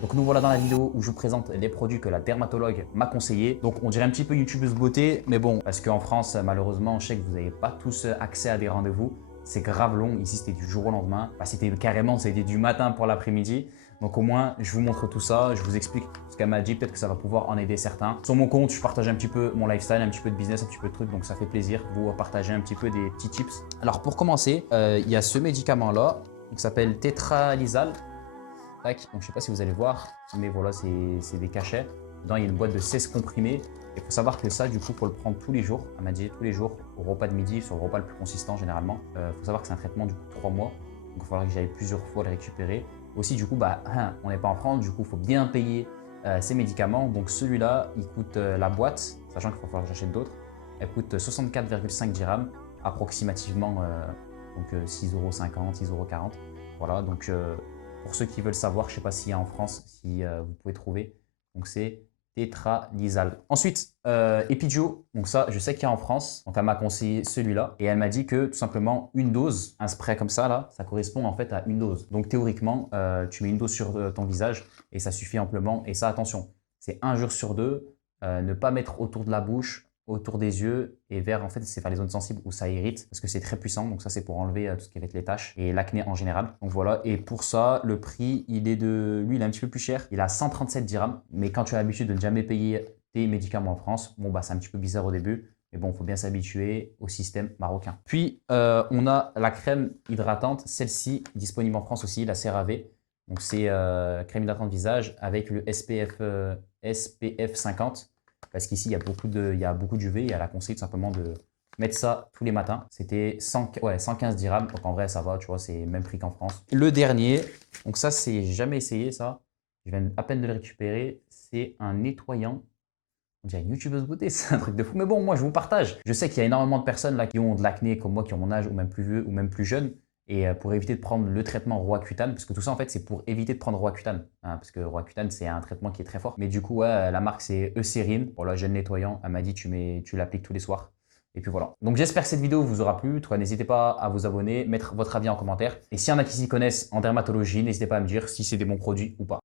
Donc nous voilà dans la vidéo où je vous présente les produits que la dermatologue m'a conseillé. Donc on dirait un petit peu youtubeuse beauté, mais bon, parce qu'en France, malheureusement, je sais que vous n'avez pas tous accès à des rendez-vous. C'est grave long. Ici, c'était du jour au lendemain. C'était du matin pour l'après-midi. Donc au moins, je vous montre tout ça, je vous explique ce qu'elle m'a dit, peut-être que ça va pouvoir en aider certains. Sur mon compte, je partage un petit peu mon lifestyle, un petit peu de business, un petit peu de trucs, donc ça fait plaisir de vous partager un petit peu des petits tips. Alors pour commencer, il y a ce médicament-là, qui s'appelle Tétralysal. Tac. Donc, je ne sais pas si vous allez voir, mais voilà, c'est des cachets. Dedans, il y a une boîte de 16 comprimés. Il faut savoir que ça, du coup, il faut le prendre tous les jours. Elle m'a dit tous les jours, au repas de midi, sur le repas le plus consistant généralement. Il faut savoir que c'est un traitement du coup 3 mois. Donc, il va falloir que j'aille plusieurs fois le récupérer. Aussi, du coup, on n'est pas en France, du coup, il faut bien payer ces médicaments. Donc, celui-là, il coûte la boîte, sachant qu'il va falloir que j'achète d'autres. Elle coûte 64,5 dirhams, approximativement donc 6,50 €, 6,40 €. Voilà, donc pour ceux qui veulent savoir, je ne sais pas s'il y a en France, si vous pouvez trouver. Donc c'est Tétralysal. Ensuite, Epiduo. Donc ça, je sais qu'il y a en France. Donc elle m'a conseillé celui-là. Et elle m'a dit que tout simplement une dose, un spray comme ça, là, ça correspond en fait à une dose. Donc théoriquement, tu mets une dose sur ton visage et ça suffit amplement. Et ça, attention, c'est un jour sur deux. Ne pas mettre autour de la bouche, autour des yeux et vers, en fait, c'est vers les zones sensibles où ça irrite parce que c'est très puissant. Donc ça, c'est pour enlever tout ce qui va être les taches et l'acné en général. Donc voilà. Et pour ça, le prix, lui, il est un petit peu plus cher. Il a 137 dirhams. Mais quand tu as l'habitude de ne jamais payer tes médicaments en France, bon, bah, c'est un petit peu bizarre au début. Mais bon, il faut bien s'habituer au système marocain. Puis, on a la crème hydratante. Celle-ci, disponible en France aussi, la CeraVe. Donc, c'est crème hydratante visage avec le SPF 50. Parce qu'ici, il y a beaucoup d'UV et elle a conseillé tout simplement de mettre ça tous les matins. C'était 115 dirhams, donc en vrai, ça va, tu vois, c'est le même prix qu'en France. Le dernier, donc ça, c'est jamais essayé ça. Je viens à peine de le récupérer. C'est un nettoyant. On dirait une youtubeuse beauté, c'est un truc de fou. Mais bon, moi, je vous partage. Je sais qu'il y a énormément de personnes là qui ont de l'acné comme moi, qui ont mon âge ou même plus vieux ou même plus jeune. Et pour éviter de prendre le traitement Roaccutane, parce que tout ça en fait c'est pour éviter de prendre Roaccutane, hein, parce que Roaccutane c'est un traitement qui est très fort. Mais du coup, ouais, la marque c'est Eucérine. Pour le gel nettoyant, elle m'a dit tu l'appliques tous les soirs. Et puis voilà. Donc j'espère que cette vidéo vous aura plu. En tout cas, n'hésitez pas à vous abonner, mettre votre avis en commentaire. Et s'il y en a qui s'y connaissent en dermatologie, n'hésitez pas à me dire si c'est des bons produits ou pas.